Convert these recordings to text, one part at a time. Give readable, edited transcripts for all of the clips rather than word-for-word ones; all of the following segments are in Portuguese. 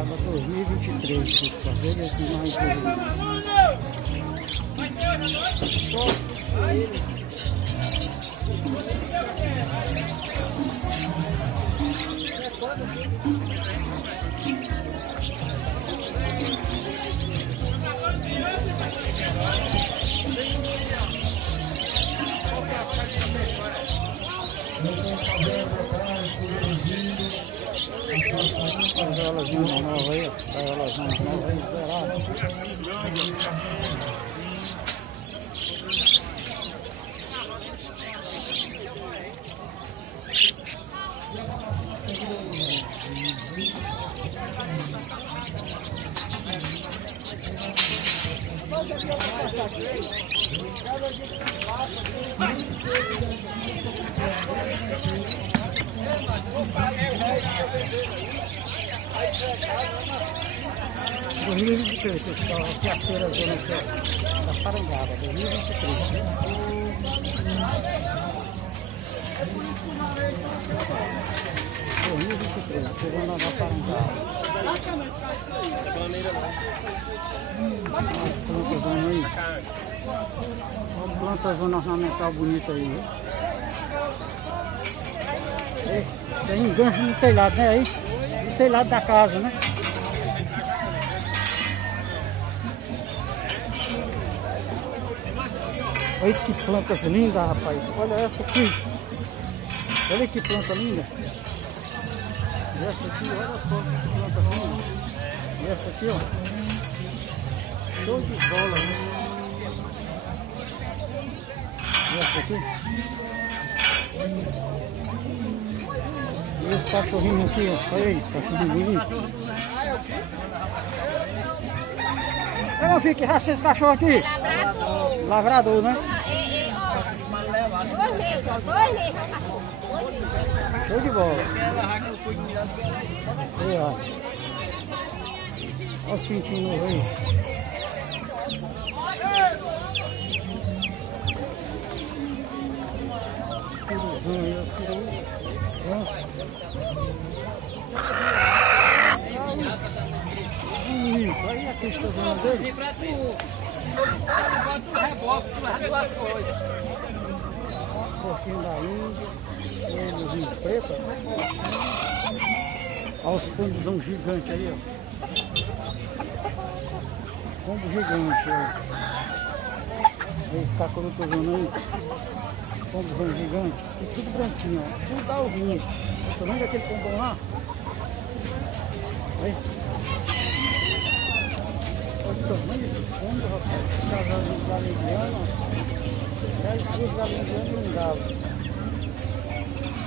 Sorocaba 2023, para ver esse mais gaiolazinha nova aí, ó. Gaiolazinha nova aí, zerada. Pessoal, aqui a feira zona da Parangaba, 2023. 2023, chegando na Parangaba. As plantas aí. Uma plantazona ornamental bonita aí. Isso aí engancha no telhado, né? Aí, no telhado da casa, né? Olha que plantas lindas, rapaz. Olha essa aqui. Olha que planta linda. E essa aqui, olha só que planta linda. E essa aqui, ó. Show de bola, né? E essa aqui. E esse cachorrinho aqui, ó. Olha aí, cachorrinho bonito. Ei, meu filho, que raça é esse cachorro aqui? Lavrador, né? Show de bola. Aí, ó. Olha os pintinhos novos aí. Piruzão aí, os piruzão. Nossa. Aí a cristazona dele. Um pouquinho da Índia, um preto. Olha os pombozão gigantes aí, ó. Pombo gigante, ó. Aí tá colutozona aí. Pombozão gigante. E tudo branquinho, ó. Tudo dá ovinho. Tá vendo aquele pombão lá? Aí. Olha o tamanho desses pombos, rapaz. Casal de galinha, ó. As duas galinhas não davam.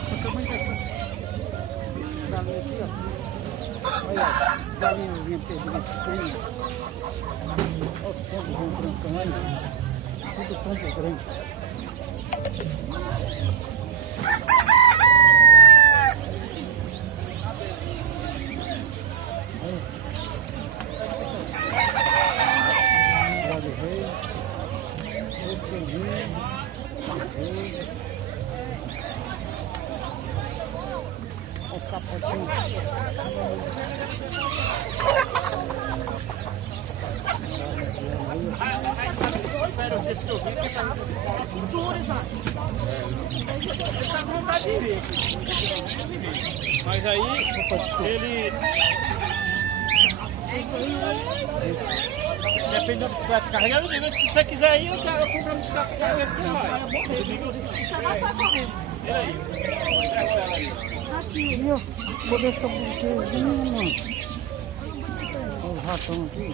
Olha o tamanho desses galinhas aqui, ó. Olha, as galinhazinhas perdidas nesse peito. Olha os pombos brancão aí. Tudo pombo grande. Os capotinhos. Mas aí ele depende da bicicleta carregada, se você quiser ir, eu compro a bicicleta carregada. Ele aí. Ratinho, ó. Poder essa brinquedinha, mano. Olha os ratão aqui.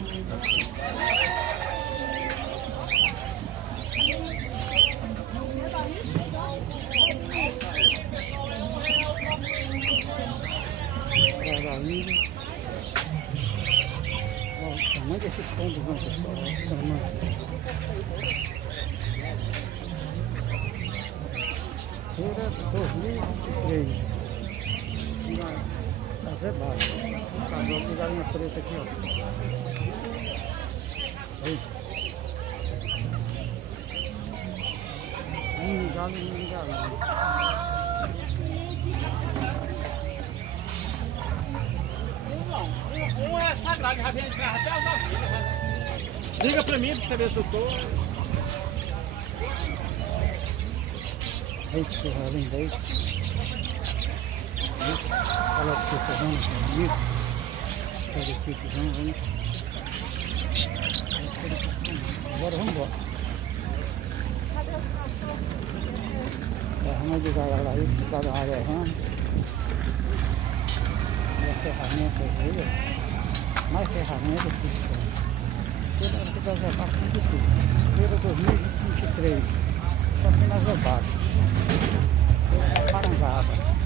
Galinha. Olha o tamanho desses pombos, não, pessoal. Olha o tamanho. Feira 2023. Casa é baixa. Casal de galinha preta aqui, ó. Aí. Galinha. Um já vem até as 9 horas. Liga pra mim pra você ver se eu tô. Leite, serra, vem leite. Olha o que você fazendo comigo. Pega aqui, vem. Agora vamos embora. Arruma de galera aí, que cidade da área errando. E a ferramenta aí, ó. Mais ferramentas que estão. Toda hora que das abaixo de tudo. Feira 2023. Só que nas abaixo. Feira da Parangaba.